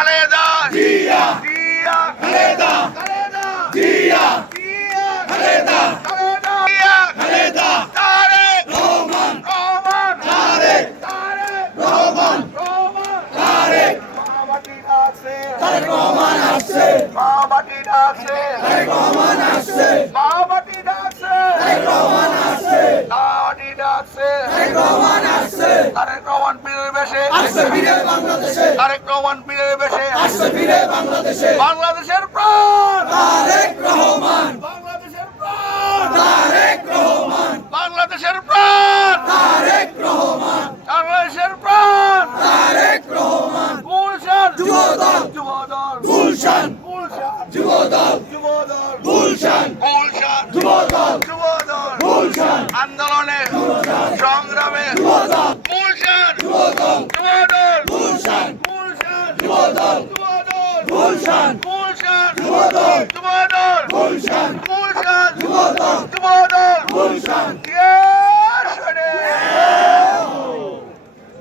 খালেদা জিয়া জিয়া খালেদা খালেদা জিয়া জিয়া খালেদা খালেদা জিয়া খালেদা তারেক রহমান রহমান তারেক তারেক রহমান রহমান তারেক মামাটি ডাকছে তারেক রহমান আসছে মামাটি ডাকছে তারেক রহমান আসছে মামাটি ডাকছে তারেক রহমান আসছে মামাটি ডাকছে তারেক রহমান আসছে তারেক রহমান পীরের বেশে আসছে ফিরে বাংলাদেশে তারেক রহমান পীরের বেশে আসছে ফিরে বাংলাদেশে বাংলাদেশের প্রাণ তারেক রহমান বাংলাদেশের প্রাণ তারেক রহমান বাংলাদেশের প্রাণ তারেক রহমান বাংলাদেশের প্রাণ তারেক রহমান গুলশান যুবদল যুবদল গুলশান গুলশান যুবদল যুবদল গুলশান গুলশান যুবদল যুবদল গুলশান আন্দোলনে সংগ্রামে যুবদল গুলশান যুবদল যুবদল গুলশান গুলশান যুবদল যুবদল গুলশান গুলশান যুবদল যুবদল গুলশান গুলশান যুবদল যুবদল গুলশান